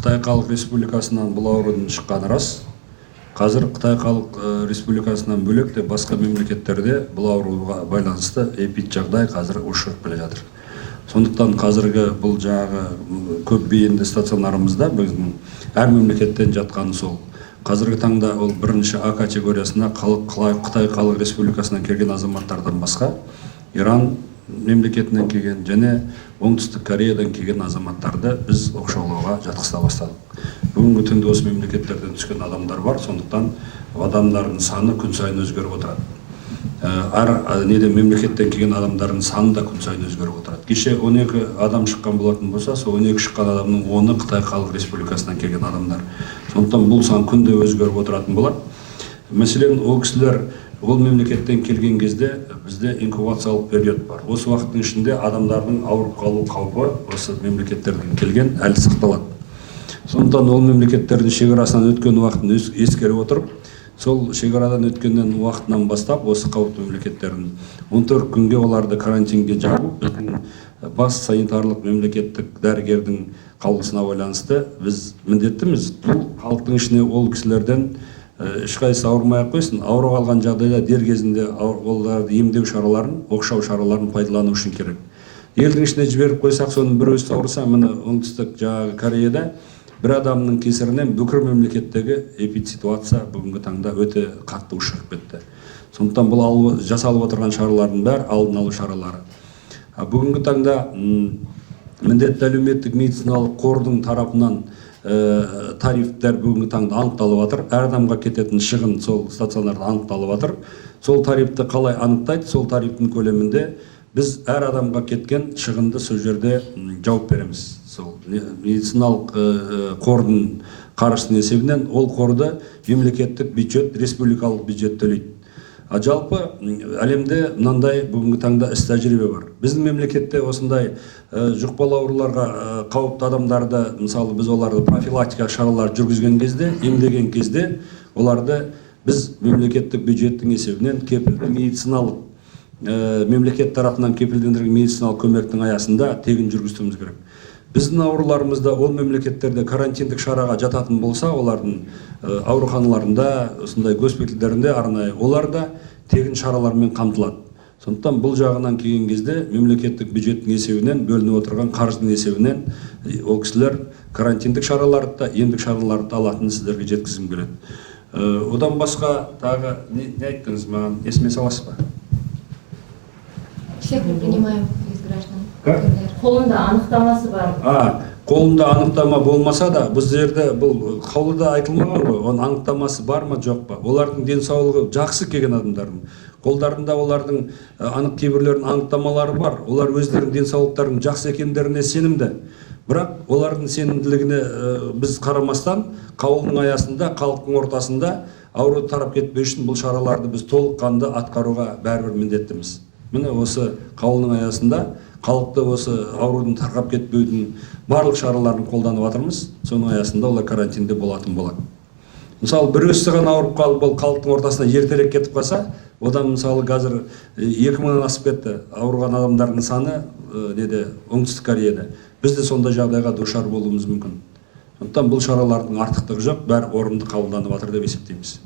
Қытай Халық Республикасынан бұл аурудың шыққаны рас. Қазір Қытай Халық Республикасынан бөлек те басқа мемлекеттерде бұл ауруға байланысты эпид жағдай қазір ушығып келе жатыр. Сондықтан қазіргі бұл жағы көп бейінді стационарымызда біздің әр мемлекеттен жатқаны сол. Қазіргі таңда ол бірінші А категориясына Қытай Халық Республикасынан келген азаматтардан басқа Иран мемлекетінен келген және Оңтүстік Кореядан келген азаматтарды біз оқшаулауға жатқыза бастадық. Бүгінгі түнде осы мемлекеттерден түскен адамдар бар, сондықтан адамдардың саны күн сайын өзгеріп отырады. Әр мемлекеттен келген адамдардың саны да күн сайын өзгеріп отырады. Кеше 12 адам шыққан болатын болса, сол 12 шыққан адамның 10-ы Қытай Халық Республикасынан келген адамдар. Сондықтан бұл сан күнде өзгеріп отыратын болады. Мәселен, ол кісілер ол мемлекеттен келген кезде бізде инкубациялық период бар. Осы уақыттың ішінде адамдардың ауырып қалу қаупі осы мемлекеттерден келген әлі сақталады. Сондықтан ол мемлекеттердің шекарасынан өткен уақытын ескере отырып, сол шекарадан өткеннен уақытынан бастап осы қауіпті мемлекеттердің 14 күнге оларды карантинге жабу біздің бас санитарлық мемлекеттік дәрігердің қаулысына байланысты біз міндеттіміз. Бұл халықтың ішіне ол кісілерден ешқайсысы ауырмай-ақ қойсын, ауырып алған жағдайда дер кезінде оларды емдеу шараларын, оқшау шараларын пайдалану үшін керек. Елдің ішіне жіберіп қойсақ, соның бір өзі ауырса, міне оңтүстік Кореяда бір адамның кесірінен бүкіл мемлекеттегі эпидситуация бүгінгі таңда өте қатты ушығып кетті. Сондықтан бұл жасалып отырған шаралардың бәрі алдын алу шаралары. Бүгінгі таңда міндетті әлеуметтік медициналық қордың тарапынан тарифтер бүгінгі таңда анықталып жатыр. Әр адамға кететін шығын сол стационарда анықталып жатыр. Сол тарифті қалай анықтайды? Сол тарифтің көлемінде біз әр адамға кеткен шығынды сол жерде жауап береміз. Сол медициналық қордың қаржысының есебінен ол қорды мемлекеттік бюджет, республикалық бюджет төлейді. Жалпы әлемде мынандай бүгінгі таңда іс тәжірибе бар. Біздің мемлекетте осындай жұқпалы ауруларға қауіпті адамдарды, мысалы біз оларды профилактика шаралар жүргізген кезде, емдеген кезде, оларды біз мемлекеттік бюджеттің есебінен кепілді медициналық мемлекет тарапынан кепілдендірілген медициналық көмектің аясында тегін жүргізуіміз керек. Біздің ауруларымызда ол мемлекеттерде карантиндік шараға жататын болса, олардың ауруханаларында, осындай госпитальдерінде арнайы оларда тегін шаралармен қамтылады. Сондықтан бұл жағынан келген кезде мемлекеттік бюджеттің есебінен бөлініп отырған қаржының есебінен ол кісілер карантиндік шараларды да, емдік шараларды алатынын сіздерге жеткізгім келеді. Одан басқа тағы не айттыңыз маған, есіме саласыз ба? Всех мы принимаем из граждан. Қолында анықтамасы бар. Қолында анықтама болмаса да, біз жерде бұл қаулыда айтылмаған ғой, оның анықтамасы бар ма, жоқ па? Олардың денсаулығы жақсы келген адамдардың. Қолдарында олардың анық кейбірлердің анықтамалары бар. Олар өздерінің денсаулықтарының жақсы екендеріне сенімді. Бірақ олардың сенімділігіне біз қарамастан, қаулының аясында, халықтың ортасында ауру тарап кетпеу үшін бұл шараларды біз толыққанды атқаруға бәрібір міндеттіміз. Міне осы қаулының аясында халықты осы аурудың тарқап кетпеудің барлық шараларын қолданып жатырмыз. Соның аясында олар карантинде болатын болады. Мысалы, бір өзі ғана ауырып қалып, ол халықтың ортасына ертерек кетіп қалса, одан мысалы қазір 2000-нан асып кетті ауырған адамдардың саны Оңтүстік Кореяда. Біз де сондай жағдайға душар болуымыз мүмкін. Сондықтан бұл шаралардың артықтығы жоқ, бәрі орынды қабылданып жатыр деп есептейміз.